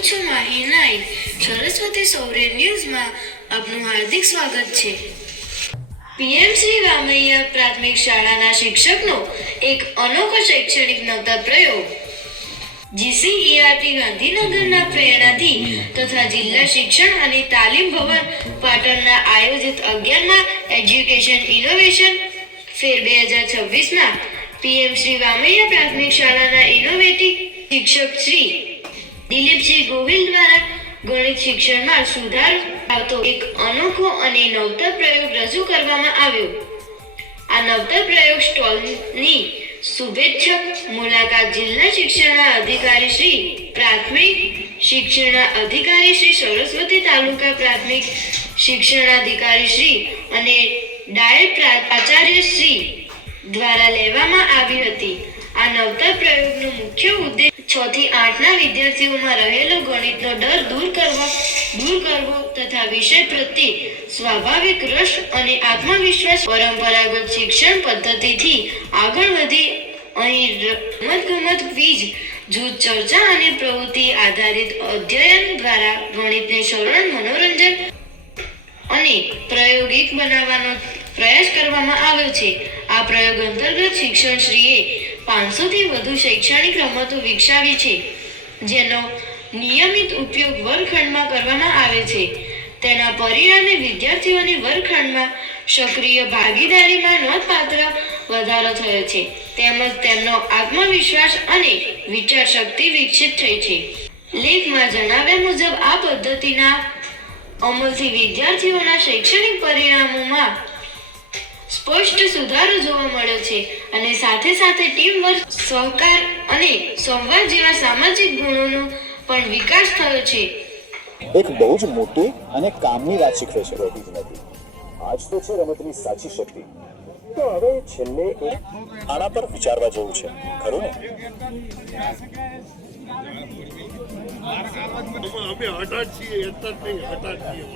હું છું માહિર નાઈક. સરસ્વતી સૌર્ય ન્યૂઝમાં આપનું હાર્દિક સ્વાગત છે. પીએમ શ્રી રામૈયા પ્રાથમિક શાળાના શિક્ષકનો એક અનોખો શૈક્ષણિક નવતર પ્રયોગ. જીસીઈઆરટી ગાંધીનગરના પ્રેરણાથી તથા જિલ્લા શિક્ષણ અને તાલીમ ભવન પાટણના આયોજિત 11મા એજ્યુકેશન ઇનોવેશન ફેર 2026માં પીએમ શ્રી રામૈયા પ્રાથમિક શાળાના ઇનોવેટિવ શિક્ષક શ્રી દિલીપસિંહ ગોહિલ દ્વારા ગણિત શિક્ષણમાં સુધાર આવતો એક અનોખો અને નવતર પ્રયોગ રજૂ કરવામાં આવ્યો. આ નવતર પ્રયોગ સ્ટોલની શુભેચ્છક મુલાકાત જિલ્લા શિક્ષણ અધિકારી શ્રી પ્રાથમિક શિક્ષણ અધિકારી શ્રી સરસ્વતી તાલુકા પ્રાથમિક શિક્ષણાધિકારી શ્રી અને ડાયટ આચાર્ય શ્રી દ્વારા લેવામાં આવી હતી. આ નવતર પ્રયોગનો મુખ્ય ઉદ્દેશ 6 થી 8ના વિદ્યાર્થીઓમાં રહેલો ગણિતનો ડર દૂર કરવો તથા વિષય પ્રત્યે સ્વાભાવિક રસ અને આત્મવિશ્વાસ પરંપરાગત શિક્ષણ પદ્ધતિથી આગળ વધી અહીં રમતગમત ક્વિઝ જૂથ ચર્ચા અને પ્રવૃત્તિ આધારિત અધ્યયન દ્વારા ગણિતને સરળ મનોરંજન અને પ્રાયોગિક બનાવવાનો પ્રયાસ કરવામાં આવ્યો છે. આ પ્રયોગ અંતર્ગત શિક્ષણશ્રીએ 500થી વધુ શૈક્ષણિક રમતો વિકસાવી છે, જેનો નિયમિત ઉપયોગ વર્ગખંડમાં કરવામાં આવે છે. તેના પરિણામે વિદ્યાર્થીઓની વર્ગખંડમાં સક્રિય ભાગીદારીમાં નોંધપાત્ર વધારો થયો છે, તેમજ તેમનો આત્મવિશ્વાસ અને વિચારશક્તિ વિકસિત થઈ છે. લેખમાં જણાવ્યા મુજબ આ પદ્ધતિના અમલથી વિદ્યાર્થીઓના શૈક્ષણિક પરિણામોમાં સ્પષ્ટ સુધારો જોવા મળ્યો છે અને સાથે સાથે ટીમ વર્ક, સહકાર અને સંવાદ જેવા સામાજિક ગુણોનો પણ વિકાસ થયો છે. એક બહુ જ મોટી અને કામની વાત શીખવે છે. હોતી જ નથી. આજ તો છે રમતની સાચી શક્તિ. તો હવે છેલ્લે એક આના પર વિચારવા જેવું છે, ખરું ને? અમે હટાટ છીએ, એટલા જ નહીં હટાટ છીએ.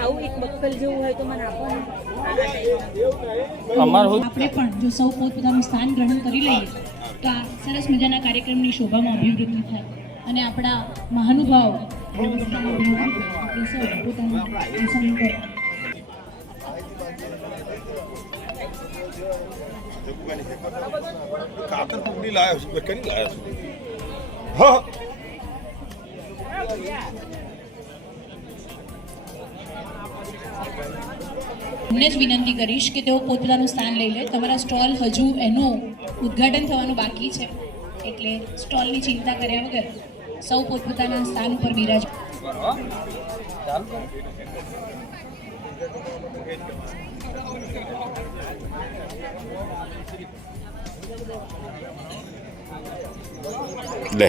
આવું એક બક્કલ જેવું હોય તો મને આપો ને. આપણે પણ જો સૌ પોતપોતાનું સ્થાન ગ્રહણ કરી લઈએ તો આ સરસ મજાના કાર્યક્રમની શોભામાં અભિવૃદ્ધિ થાય અને આપણા મહાનુભાવ વ્યવસ્થામાં ભાગ લે. એ સૌ પોતાનું આસન પર કાતર પકડી લાયો છે કઈ લાયો છે હા એમને જ વિનંતી કરીશ કે તેઓ પોતપોતાનું સ્થાન લઈ લે. તમારા સ્ટોલ હજુ એનું ઉદ્ઘાટન થવાનું બાકી છે એટલે સ્ટોલની ચિંતા કર્યા વગર સૌ પોતપોતાના સ્થાન ઉપર બિરાજ. લે